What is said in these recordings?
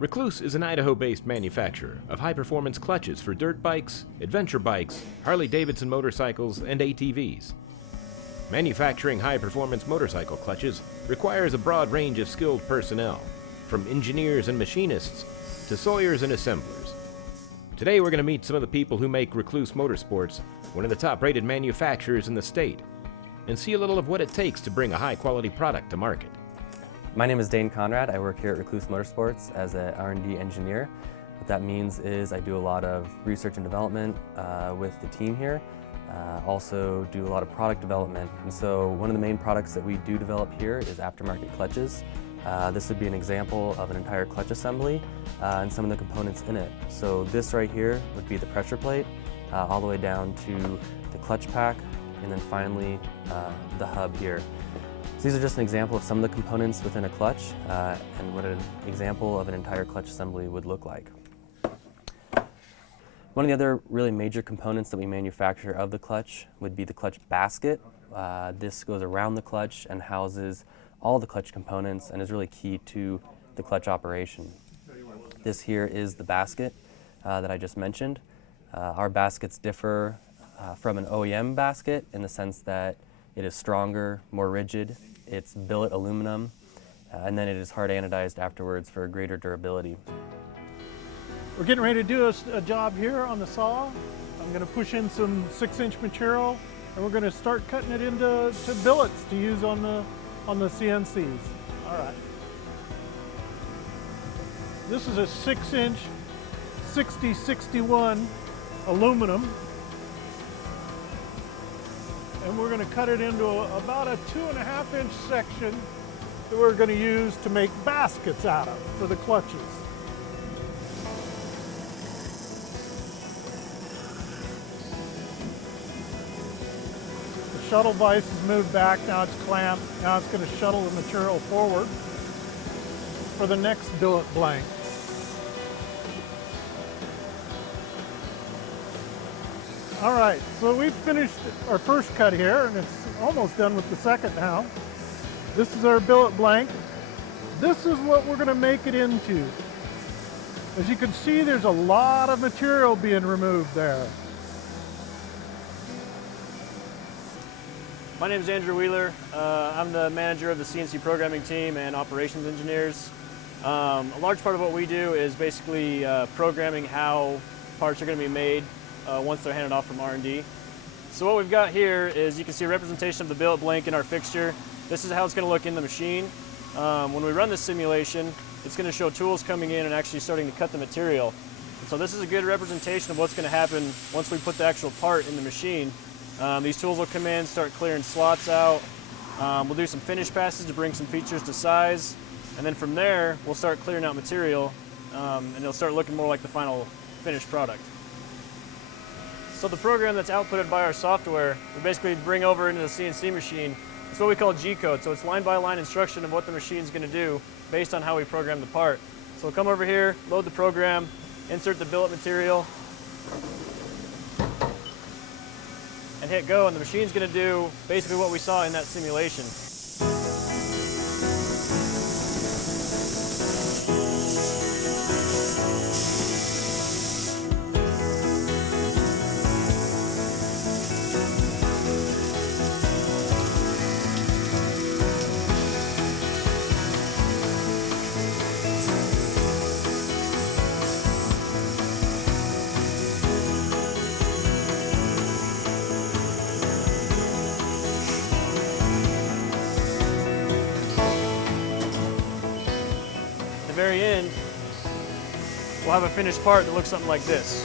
Rekluse is an Idaho-based manufacturer of high-performance clutches for dirt bikes, adventure bikes, Harley-Davidson motorcycles, and ATVs. Manufacturing high-performance motorcycle clutches requires a broad range of skilled personnel, from engineers and machinists to sawyers and assemblers. Today we're going to meet some of the people who make Rekluse Motorsports, one of the top-rated manufacturers in the state, and see a little of what it takes to bring a high-quality product to market. My name is Conrad. I work here at Rekluse Motorsports as an R&D engineer. What that means is I do a lot of research and development with the team here. Also do a lot of product development. And so one of the main products that we do develop here is aftermarket clutches. This would be an example of an entire clutch assembly and some of the components in it. So this right here would be the pressure plate, all the way down to the clutch pack, and then finally the hub here. So these are just an example of some of the components within a clutch and what an example of an entire clutch assembly would look like. One of the other really major components that we manufacture of the clutch would be the clutch basket. This goes around the clutch and houses all the clutch components and is really key to the clutch operation. This here is the basket that I just mentioned. Our baskets differ from an OEM basket in the sense that it is stronger, more rigid, it's billet aluminum, and then it is hard anodized afterwards for greater durability. We're getting ready to do a job here on the saw. I'm going to push in some 6-inch material and we're going to start cutting it into billets to use on the CNCs. All right. This is a 6-inch 6061 aluminum. And we're going to cut it into about a 2.5-inch section that we're going to use to make baskets out of for the clutches. The shuttle vise is moved back, now it's clamped. Now it's going to shuttle the material forward for the next billet blank. All right, so we've finished our first cut here and it's almost done with the second now. This is our billet blank. This is what we're going to make it into. As you can see, there's a lot of material being removed there. My name is Andrew Wheeler. I'm the manager of the CNC programming team and operations engineers. A large part of what we do is basically programming how parts are going to be made once they're handed off from R&D. So what we've got here is you can see a representation of the billet blank in our fixture. This is how it's going to look in the machine. When we run this simulation, it's going to show tools coming in and actually starting to cut the material. And so this is a good representation of what's going to happen once we put the actual part in the machine. These tools will come in, start clearing slots out. We'll do some finish passes to bring some features to size. And then from there, we'll start clearing out material and it'll start looking more like the final finished product. So the program that's outputted by our software, we basically bring over into the CNC machine. It's what we call G-code, so it's line-by-line instruction of what the machine's going to do based on how we program the part. So we'll come over here, load the program, insert the billet material, and hit go, and the machine's going to do basically what we saw in that simulation. At the very end, we'll have a finished part that looks something like this.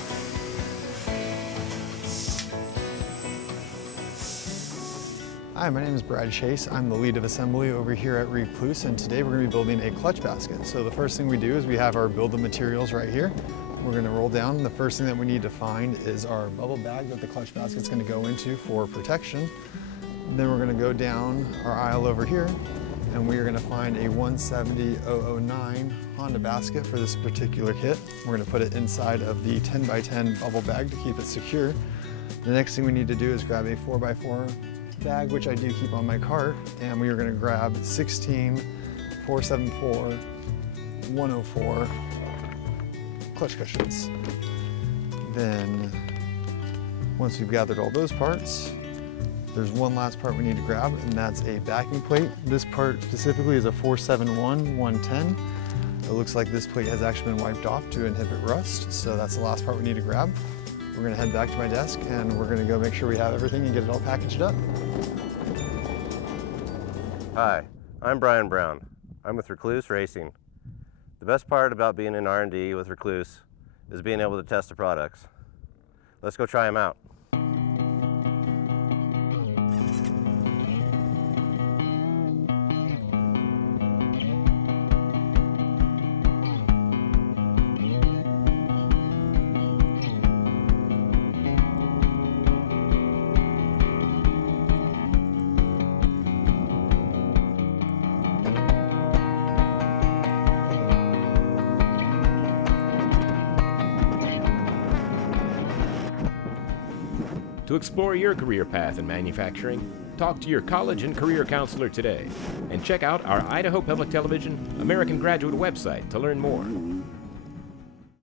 Hi, my name is Brad Chase. I'm the lead of assembly over here at Rekluse, and today we're going to be building a clutch basket. So the first thing we do is we have our build of materials right here. We're going to roll down. The first thing that we need to find is our bubble bag that the clutch basket's going to go into for protection. Then we're going to go down our aisle over here, and we are going to find a 170-009 Honda basket for this particular kit. We're going to put it inside of the 10x10 bubble bag to keep it secure. The next thing we need to do is grab a 4x4 bag, which I do keep on my cart, and we are going to grab 16, 474, 104, clutch cushions. Then, once we've gathered all those parts, there's one last part we need to grab, and that's a backing plate. This part specifically is a 471-110. It looks like this plate has actually been wiped off to inhibit rust, so that's the last part we need to grab. We're gonna head back to my desk and we're gonna go make sure we have everything and get it all packaged up. Hi, I'm Brian Brown. I'm with Rekluse Racing. The best part about being in R&D with Rekluse is being able to test the products. Let's go try them out. To explore your career path in manufacturing, talk to your college and career counselor today, and check out our Idaho Public Television American Graduate website to learn more.